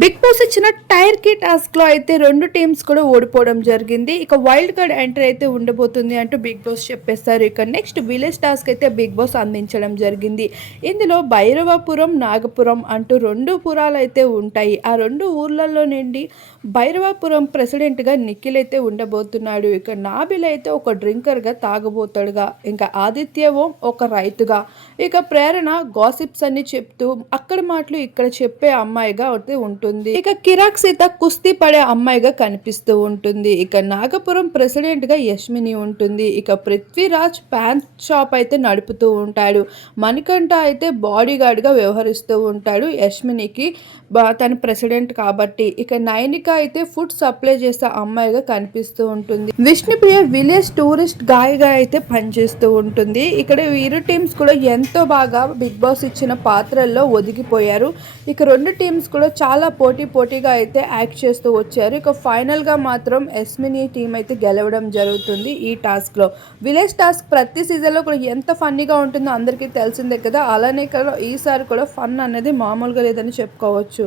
Big Boss ఇచ్చిన టైర్కి టాస్క్లో అయితే రెండు టీమ్స్ కూడా ఓడిపోవడం జరిగింది. ఇక వైల్డ్ కార్డ్ ఎంటర్ అయితే ఉండబోతుంది అంటూ బిగ్ బాస్ చెప్పేస్తారు. ఇక నెక్స్ట్ విలేజ్ టాస్క్ అయితే బిగ్ బాస్ అందించడం జరిగింది. ఇందులో భైరవపురం నాగపురం అంటూ రెండు పురాలు అయితే ఉంటాయి. ఆ రెండు ఊర్లలో నుండి భైరవపురం ప్రెసిడెంట్గా నిఖిల్ అయితే ఉండబోతున్నాడు. ఇక నాబిల్ అయితే ఒక డ్రింకర్గా తాగబోతాడుగా. ఇంకా ఆదిత్య ఓం ఒక రైతుగా. ఇక ప్రేరణ గాసిప్స్ అన్ని చెప్తూ అక్కడ మాటలు ఇక్కడ చెప్పే అమ్మాయిగా అయితే ఉంటుంది ఇక కిరాక్ సీత కుస్తీ పడే అమ్మాయిగా కనిపిస్తూ ఉంటుంది. ఇక నాగపురం ప్రెసిడెంట్గా యష్మిని ఉంటుంది. ఇక పృథ్వీరాజ్ ప్యాంట్ షాప్ అయితే నడుపుతూ ఉంటాడు. మణికంఠ అయితే బాడీ గార్డ్గా వ్యవహరిస్తూ ఉంటాడు యష్మినికి. తన ప్రెసిడెంట్ కాబట్టి. ఇక నైనిక అయితే ఫుడ్ సప్లై చేసే అమ్మాయిగా కనిపిస్తూ ఉంటుంది. విష్ణుప్రియ విలేజ్ టూరిస్ట్ గాయగా అయితే పనిచేస్తూ ఉంటుంది. ఇక్కడ ఇరు టీమ్స్ కూడా ఎంతో బాగా బిగ్ బాస్ ఇచ్చిన పాత్రల్లో ఒదిగిపోయారు. ఇక రెండు టీమ్స్ కూడా చాలా పోటీ పోటీగా అయితే యాక్ట్ చేస్తూ వచ్చారు. ఇక ఫైనల్గా మాత్రం ఎస్మిని టీం అయితే గెలవడం జరుగుతుంది ఈ టాస్క్లో విలేజ్ టాస్క్ ప్రతి సీజన్లో కూడా ఎంత ఫన్నీగా ఉంటుందో అందరికీ తెలిసిందే కదా. అలానే కదా ఈసారి కూడా ఫన్ అనేది మామూలుగా లేదని చెప్పుకోవచ్చు.